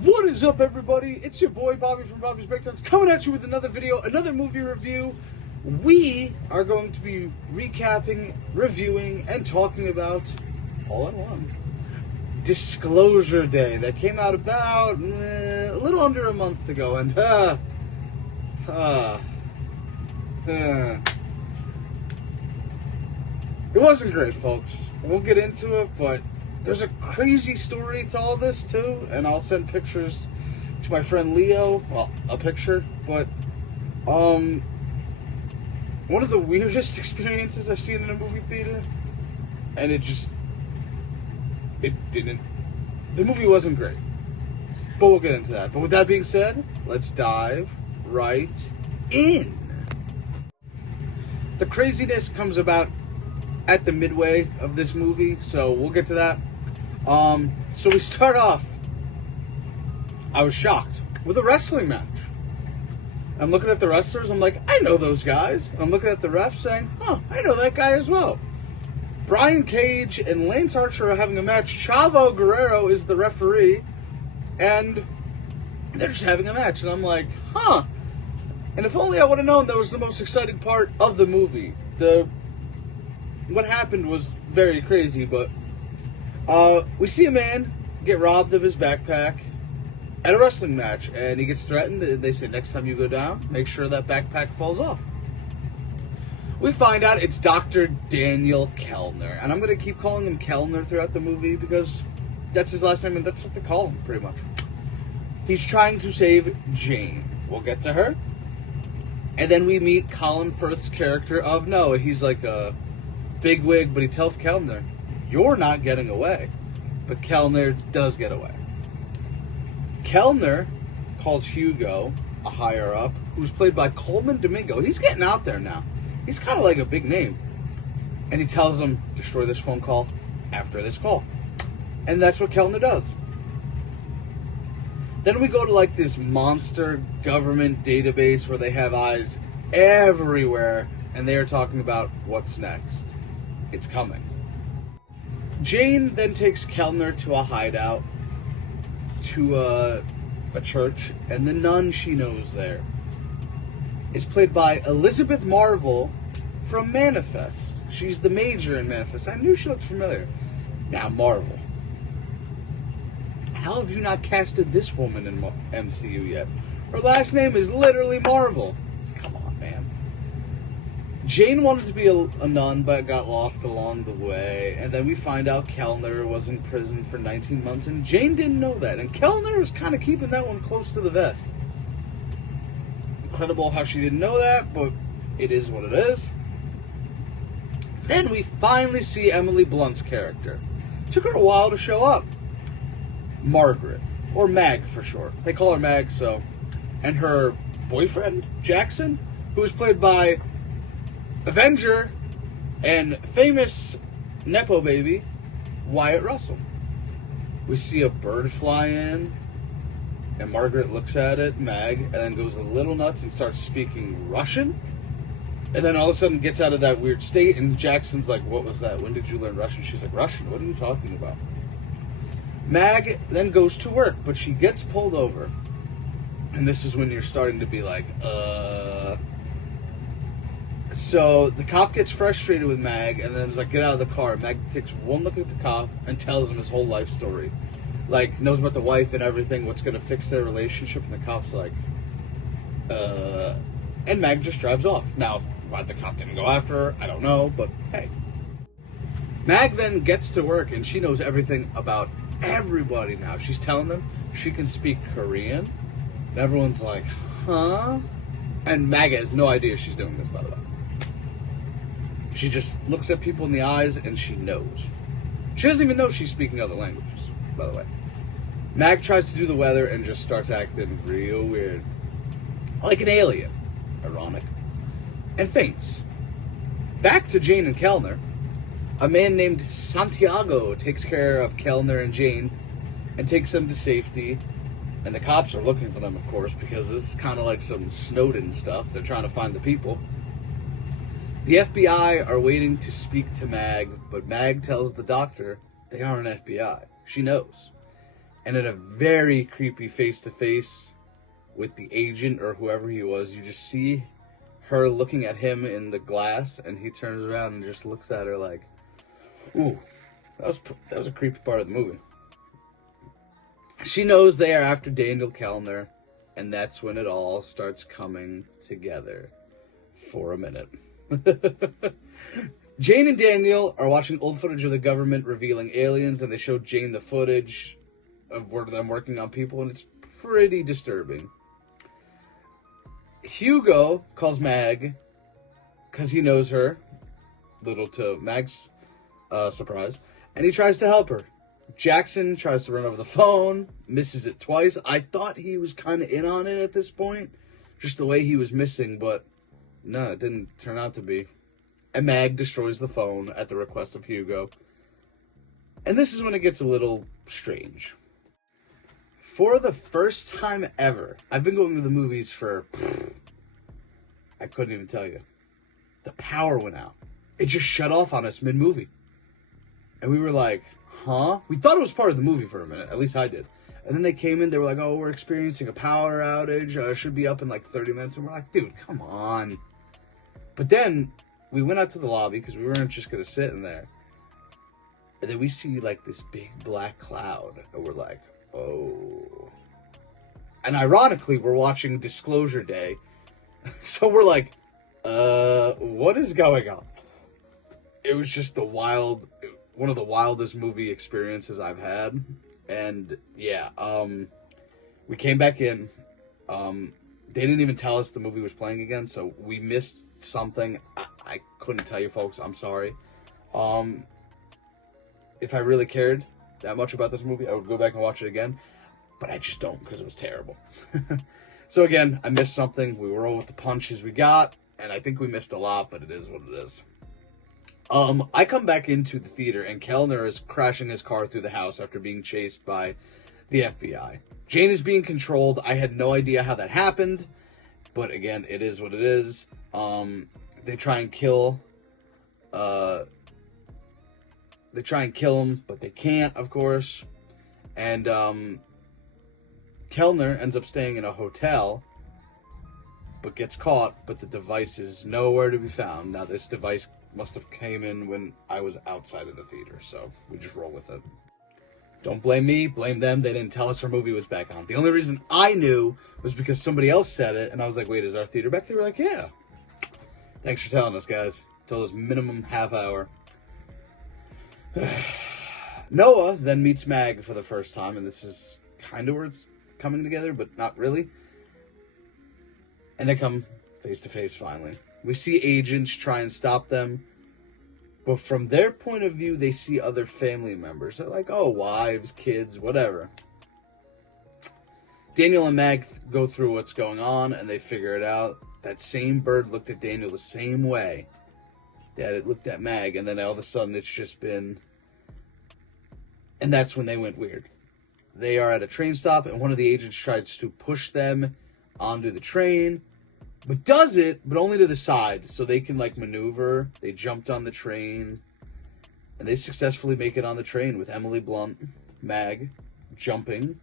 What is up, everybody? It's your boy Bobby from Bobby's Breakdowns coming at you with another video, another movie review. We are going to be recapping, reviewing, and talking about, all in one, Disclosure Day that came out about a little under a month ago, and it wasn't great, folks. We'll get into it, but there's a crazy story to all this, too, and I'll send pictures to my friend Leo. Well, a picture, but, one of the weirdest experiences I've seen in a movie theater, and the movie wasn't great, but we'll get into that. But with that being said, let's dive right in. The craziness comes about at the midway of this movie, so we'll get to that. So we start off, I was shocked, with a wrestling match. I'm looking at the wrestlers, I'm like, I know those guys. I'm looking at the ref saying, I know that guy as well. Brian Cage and Lance Archer are having a match. Chavo Guerrero is the referee, and they're just having a match. And I'm like, And if only I would have known that was the most exciting part of the movie. What happened was very crazy, but we see a man get robbed of his backpack at a wrestling match, and he gets threatened. They say, next time you go down, make sure that backpack falls off. We find out it's Dr. Daniel Kellner, and I'm going to keep calling him Kellner throughout the movie because that's his last name, and that's what they call him, pretty much. He's trying to save Jane. We'll get to her. And then we meet Colin Firth's character of Noah. He's like a bigwig, but he tells Kellner, you're not getting away. But Kellner does get away. Kellner calls Hugo, a higher up, who's played by Coleman Domingo. He's getting out there now. He's kind of like a big name. And he tells him, destroy this phone call after this call. And that's what Kellner does. Then we go to like this monster government database where they have eyes everywhere. And they are talking about what's next. It's coming. Jane then takes Kellner to a hideout, to a church, and the nun she knows there is played by Elizabeth Marvel from Manifest. She's the major in Manifest. I knew she looked familiar. Now, Marvel. How have you not casted this woman in MCU yet? Her last name is literally Marvel. Come on, man. Jane wanted to be a nun, but got lost along the way. And then we find out Kellner was in prison for 19 months, and Jane didn't know that. And Kellner was kind of keeping that one close to the vest. Incredible how she didn't know that, but it is what it is. Then we finally see Emily Blunt's character. Took her a while to show up. Margaret, or Mag for short. They call her Mag, so. And her boyfriend, Jackson, who is played by Avenger and famous Nepo baby, Wyatt Russell. We see a bird fly in, and Margaret looks at it, Mag, and then goes a little nuts and starts speaking Russian. And then all of a sudden gets out of that weird state, and Jackson's like, what was that? When did you learn Russian? She's like, Russian? What are you talking about? Mag then goes to work, but she gets pulled over. And this is when you're starting to be like, So the cop gets frustrated with Mag, and then is like, get out of the car. Mag takes one look at the cop and tells him his whole life story. Like, knows about the wife and everything, what's going to fix their relationship, and the cop's like, and Mag just drives off. Now, why the cop didn't go after her, I don't know, but hey. Mag then gets to work, and she knows everything about everybody now. She's telling them she can speak Korean, and everyone's like, huh? And Mag has no idea she's doing this, by the way. She just looks at people in the eyes, and she knows. She doesn't even know she's speaking other languages, by the way. Mag tries to do the weather and just starts acting real weird. Like an alien. Ironic. And faints. Back to Jane and Kellner. A man named Santiago takes care of Kellner and Jane and takes them to safety. And the cops are looking for them, of course, because this is kind of like some Snowden stuff. They're trying to find the people. The FBI are waiting to speak to Mag, but Mag tells the doctor they aren't FBI. She knows. And in a very creepy face-to-face with the agent or whoever he was, you just see her looking at him in the glass, and he turns around and just looks at her like, ooh, that was a creepy part of the movie. She knows they are after Daniel Kellner, and that's when it all starts coming together for a minute. Jane and Daniel are watching old footage of the government revealing aliens, and they show Jane the footage of them working on people, and it's pretty disturbing. Hugo calls Mag because he knows her, little to Mag's surprise, and he tries to help her. Jackson tries to run over the phone, misses it twice. I thought he was kind of in on it at this point, just the way he was missing, but no, it didn't turn out to be. And Mag destroys the phone at the request of Hugo. And this is when it gets a little strange. For the first time ever, I've been going to the movies for, I couldn't even tell you. The power went out. It just shut off on us mid-movie. And we were like, huh? We thought it was part of the movie for a minute. At least I did. And then they came in, they were like, oh, we're experiencing a power outage. It should be up in like 30 minutes. And we're like, dude, come on. But then we went out to the lobby because we weren't just going to sit in there. And then we see like this big black cloud. And we're like, oh. And ironically, we're watching Disclosure Day. So we're like, what is going on? It was just one of the wildest movie experiences I've had. And yeah, we came back in. They didn't even tell us the movie was playing again, so we missed something. I couldn't tell you folks, I'm sorry. If I really cared that much about this movie, I would go back and watch it again, but I just don't because it was terrible. So again, I missed something. We were all with the punches we got, and I think we missed a lot, but it is what it is. I come back into the theater, and Kellner is crashing his car through the house after being chased by the FBI. Jane is being controlled. I had no idea how that happened, but again, it is what it is. They try and kill him, but they can't, of course. And Kellner ends up staying in a hotel, but gets caught, but the device is nowhere to be found. Now, this device must have came in when I was outside of the theater, so we just roll with it. Don't blame me, blame them. They didn't tell us our movie was back on. The only reason I knew was because somebody else said it, and I was like, wait, is our theater back? They were like, yeah. Thanks for telling us, guys. Told us minimum half hour. Noah then meets Mag for the first time, and this is kind of where it's coming together, but not really. And they come face to face finally. We see agents try and stop them, but from their point of view, they see other family members. They're like, oh, wives, kids, whatever. Daniel and Mag go through what's going on, and they figure it out. That same bird looked at Daniel the same way that it looked at Mag, and then all of a sudden it's just been... And that's when they went weird. They are at a train stop, and one of the agents tries to push them onto the train, but does it, but only to the side, so they can, like, maneuver. They jumped on the train, and they successfully make it on the train with Emily Blunt, Mag, jumping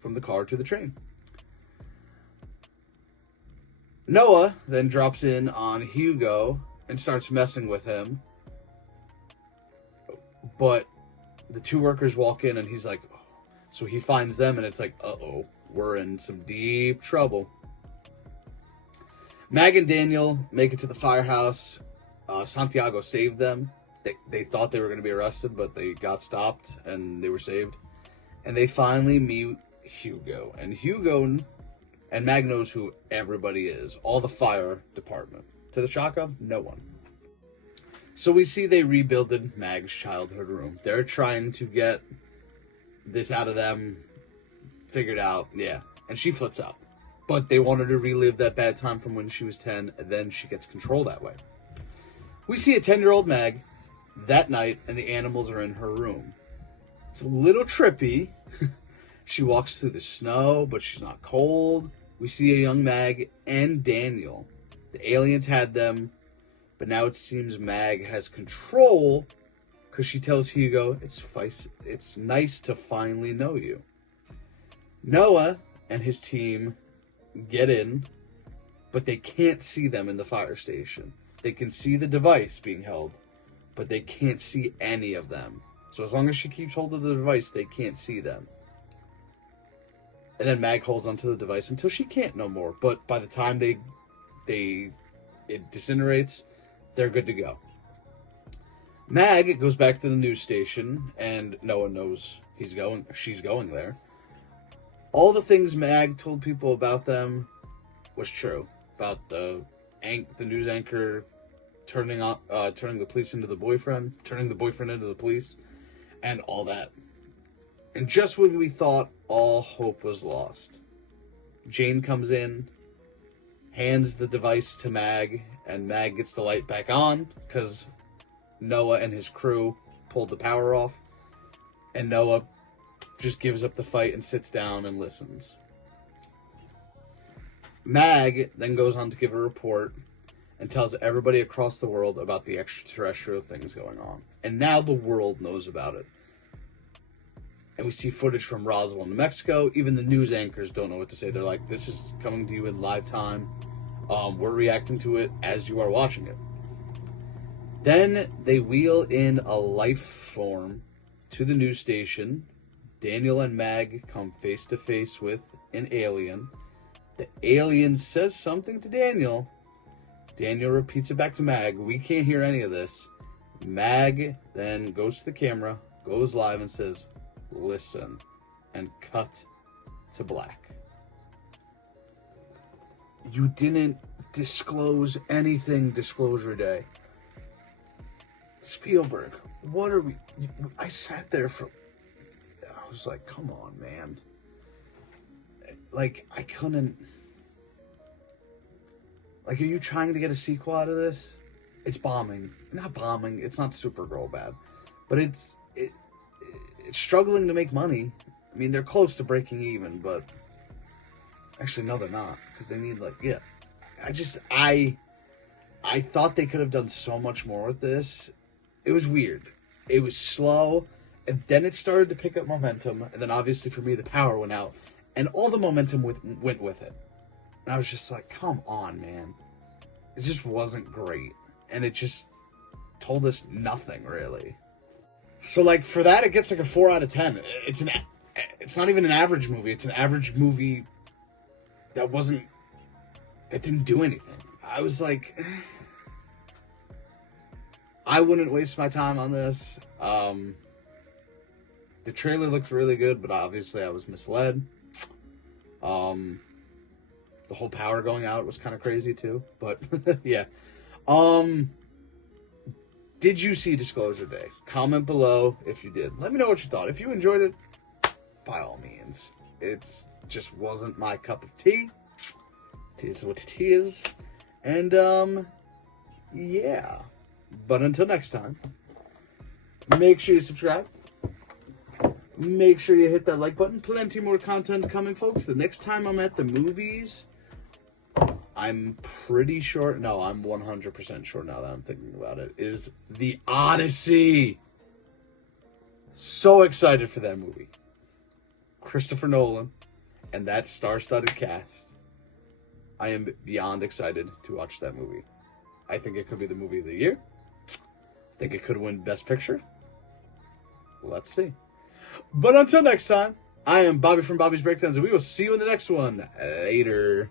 from the car to the train. Noah then drops in on Hugo and starts messing with him, but the two workers walk in, and he's like, oh. So he finds them, and it's like, uh-oh, we're in some deep trouble. Mag and Daniel make it to the firehouse. Santiago saved them. They thought they were going to be arrested, but they got stopped, and they were saved. And they finally meet Hugo. And Hugo and Mag knows who everybody is. All the fire department. To the shock of no one. So we see they rebuilded Mag's childhood room. They're trying to get this out of them figured out. Yeah. And she flips out. But they want her to relive that bad time from when she was 10, and then she gets control that way. We see a 10-year-old Mag that night, and the animals are in her room. It's a little trippy. She walks through the snow, but she's not cold. We see a young Mag and Daniel. The aliens had them, but now it seems Mag has control because she tells Hugo, it's nice to finally know you. Noah and his team get in, but they can't see them in the fire station. They can see the device being held, but they can't see any of them. So as long as she keeps hold of the device, they can't see them. And then Mag holds onto the device until she can't no more. But by the time it disintegrates, they're good to go. Mag goes back to the news station, and Noah knows she's going there. All the things Mag told people about them was true. About the news anchor turning the police into the boyfriend, turning the boyfriend into the police, and all that. And just when we thought all hope was lost, Jane comes in, hands the device to Mag, and Mag gets the light back on because Noah and his crew pulled the power off, and Noah just gives up the fight and sits down and listens. Mag then goes on to give a report and tells everybody across the world about the extraterrestrial things going on. And now the world knows about it. And we see footage from Roswell, New Mexico. Even the news anchors don't know what to say. They're like, this is coming to you in live time. We're reacting to it as you are watching it. Then they wheel in a life form to the news station. Daniel and Mag come face to face with an alien. The alien says something to Daniel. Daniel repeats it back to Mag. We can't hear any of this. Mag then goes to the camera, goes live and says, listen, and cut to black. You didn't disclose anything Disclosure Day. Spielberg, what are we... I sat there for... I was like, come on, man. Like, I couldn't... Like, are you trying to get a sequel out of this? It's bombing. Not bombing. It's not Supergirl bad. But it's struggling to make money. I mean, they're close to breaking even, but... Actually, no, they're not. Because they need, like... Yeah. I thought they could have done so much more with this. It was weird. It was slow. And then it started to pick up momentum. And then, obviously, for me, the power went out. And all the momentum went with it. And I was just like, come on, man. It just wasn't great. And it just told us nothing, really. So, like, for that, it gets like a 4 out of 10. It's not even an average movie. It's an average movie that didn't do anything. I was like, I wouldn't waste my time on this. The trailer looked really good, but obviously I was misled. The whole power going out was kind of crazy too, but yeah. Did you see Disclosure Day? Comment below if you did. Let me know what you thought. If you enjoyed it, by all means. It's just wasn't my cup of tea. It is what it is. And, yeah. But until next time, make sure you subscribe. Make sure you hit that like button. Plenty more content coming, folks. The next time I'm at the movies, I'm pretty sure, no, I'm 100% sure now that I'm thinking about it, is The Odyssey. So excited for that movie. Christopher Nolan and that star-studded cast. I am beyond excited to watch that movie. I think it could be the movie of the year. I think it could win Best Picture. Let's see. But until next time, I am Bobby from Bobby's Breakdowns, and we will see you in the next one. Later.